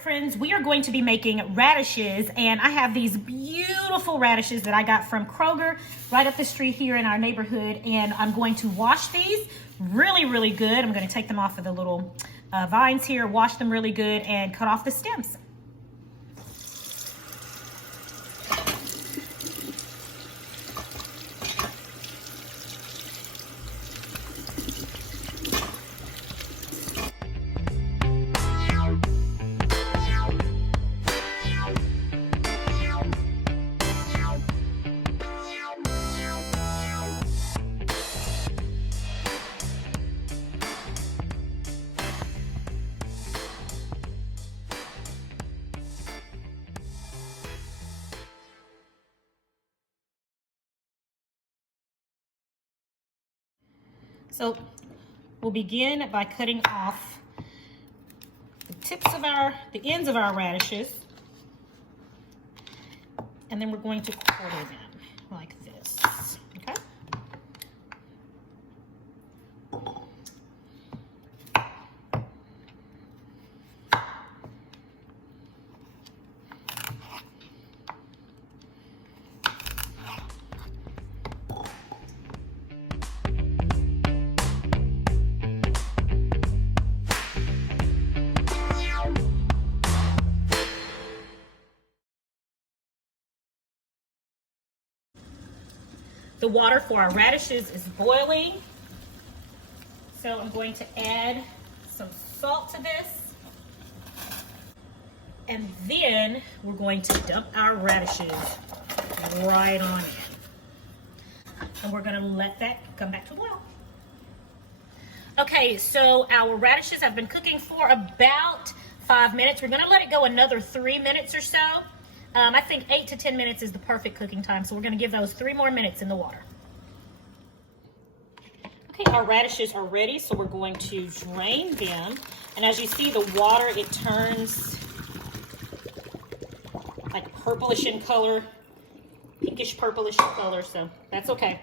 friends, we are going to be making radishes, and I have these beautiful radishes that I got from Kroger right up the street here in our neighborhood, and I'm going to wash these really good. I'm going to take them off of the little vines here, wash them really good, and cut off the stems. So we'll begin by cutting off the ends of our radishes, and then we're going to quarter them like this, okay? The water for our radishes is boiling, so I'm going to add some salt to this, and then we're going to dump our radishes right on in, and we're going to let that come back to boil. Okay, so our radishes have been cooking for about 5 minutes. We're going to let it go another 3 minutes or so. I think 8 to 10 minutes is the perfect cooking time, so we're going to give those 3 more minutes in the water. Okay, our radishes are ready, so we're going to drain them. And as you see, the water, it turns like purplish in color, pinkish purplish in color, so that's okay.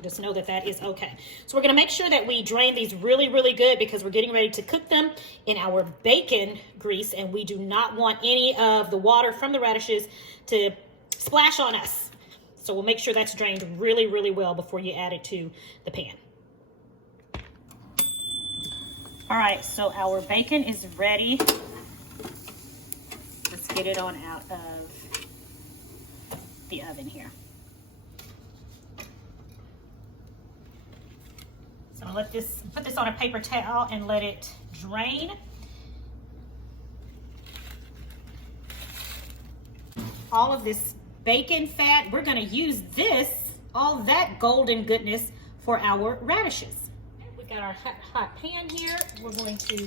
Just know that that is okay. So we're going to make sure that we drain these really good because we're getting ready to cook them in our bacon grease, and we do not want any of the water from the radishes to splash on us. So we'll make sure that's drained really well before you add it to the pan. All right, so our bacon is ready. Let's get it on out of the oven here. So I'll put this on a paper towel and let it drain. All of this bacon fat, we're gonna use all that golden goodness for our radishes. We've got our hot pan here. We're going to add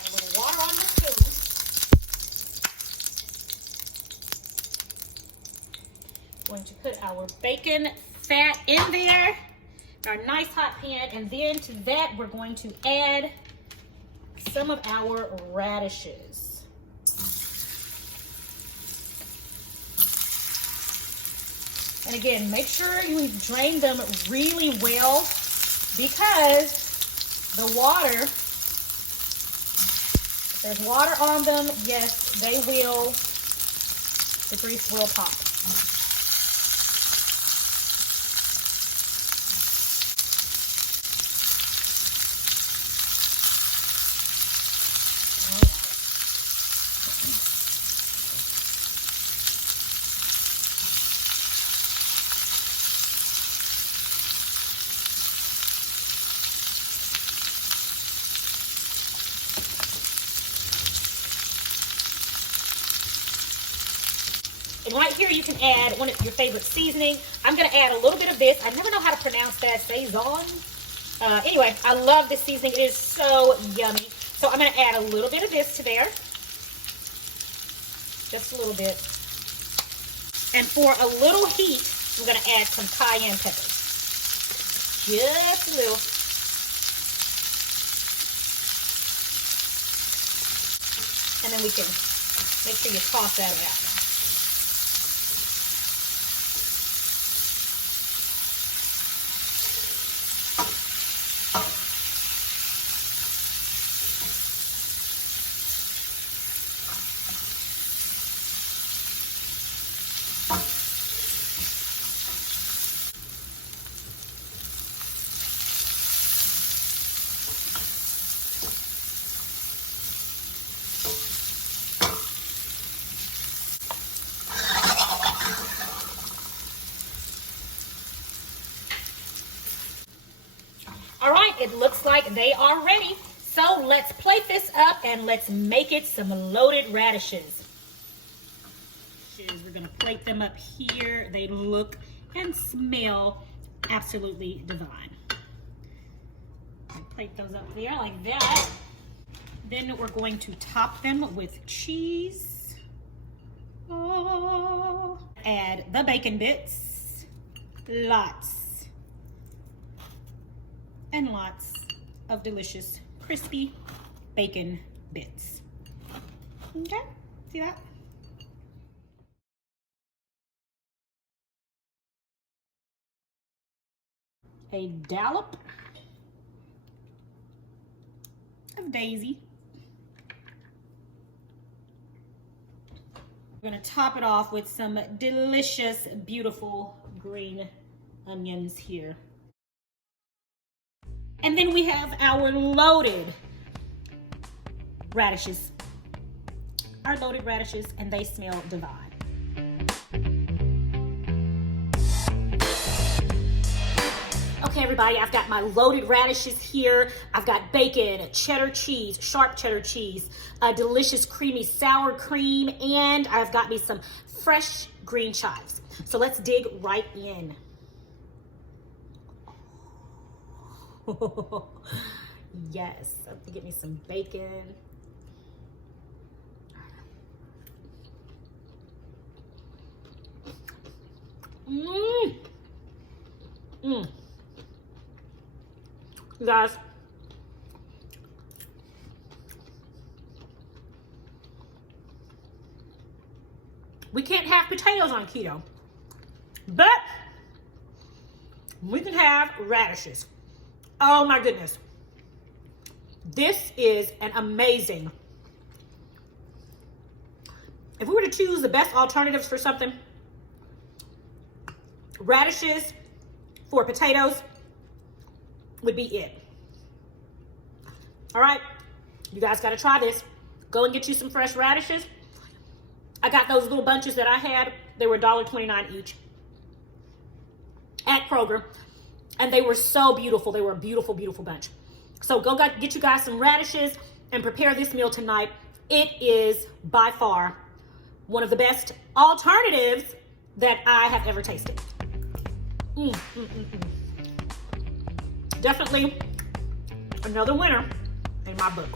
a little water on the spoon. Going to put our bacon fat in there. Our nice hot pan, and then to that we're going to add some of our radishes. And again, make sure you drain them really well because the water, if there's water on them, yes, the grease will pop. And right here you can add one of your favorite seasoning. I'm going to add a little bit of this. I never know how to pronounce that, Saison. Anyway, I love this seasoning. It is so yummy. So I'm going to add a little bit of this to there. Just a little bit. And for a little heat, I'm going to add some cayenne peppers. Just a little. And then we can make sure you toss that out. it looks like they are ready. So let's plate this up and let's make it some loaded radishes. We're gonna plate them up here. They look and smell absolutely divine. Plate those up there like that. Then we're going to top them with cheese. Oh. Add the bacon bits. Lots and lots of delicious crispy bacon bits. Okay, see that? A dollop of daisy. We're gonna top it off with some delicious, beautiful green onions here. And then we have our loaded radishes. Our loaded radishes, and they smell divine. Okay, everybody, I've got my loaded radishes here. I've got bacon, cheddar cheese, sharp cheddar cheese, a delicious creamy sour cream, and I've got me some fresh green chives. So let's dig right in. Yes, let me get me some bacon. Mmm. Mmm. You guys, we can't have potatoes on keto, but we can have radishes. Oh my goodness. This is an amazing. If we were to choose the best alternatives for something, radishes for potatoes would be it. All right, you guys got to try this. Go and get you some fresh radishes. I got those little bunches that I had. They were $1.29 each at Kroger, and they were so beautiful. They were a beautiful, beautiful bunch. So go get you guys some radishes and prepare this meal tonight. It is by far one of the best alternatives that I have ever tasted. Definitely another winner in my book.